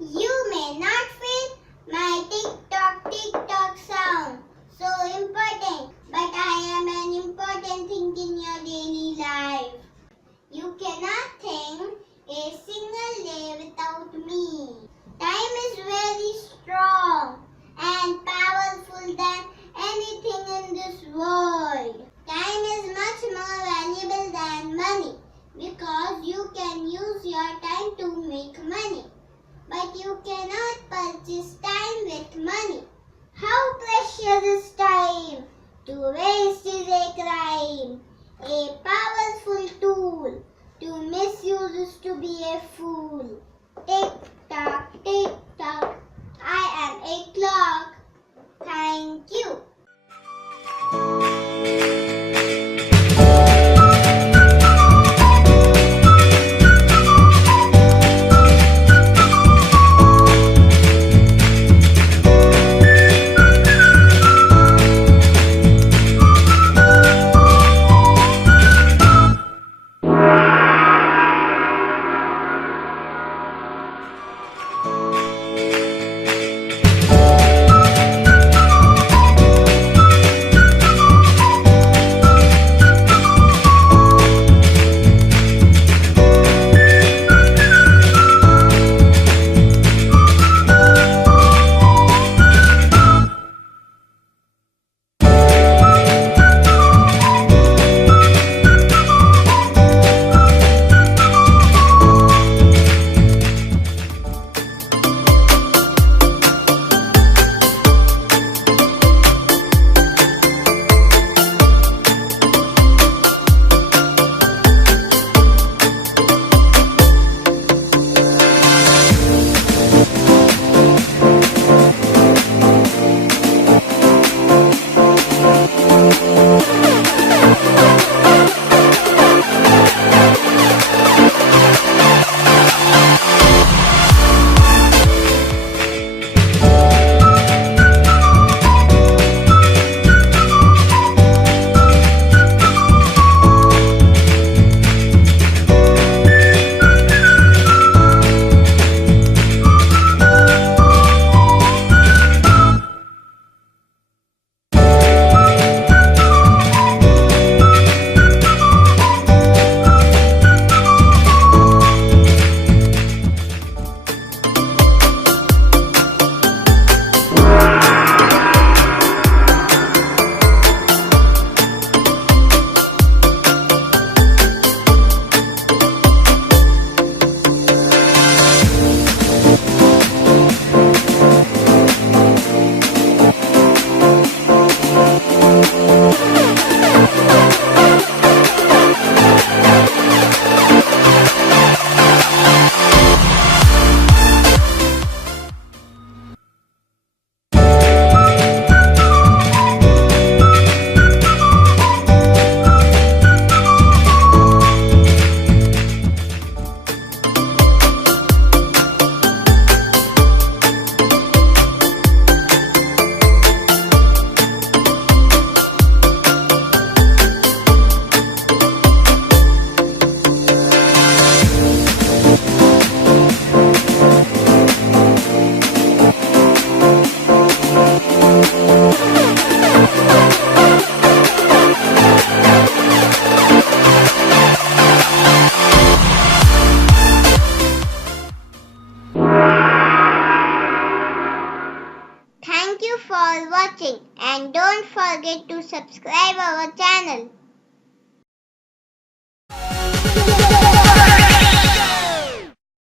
You may not feel my tick-tock sound so important, but I am an important thing in your daily life. You cannot think a single day without me. Time is very strong and powerful than anything in this world. Time is much more valuable than money because you can use your time to make money. But you cannot purchase time with money. How precious is time? To waste is a crime. A powerful tool. To misuse is to be a fool. Tick tock, I am a clock. Thank you. Thank you for watching and don't forget to subscribe our channel.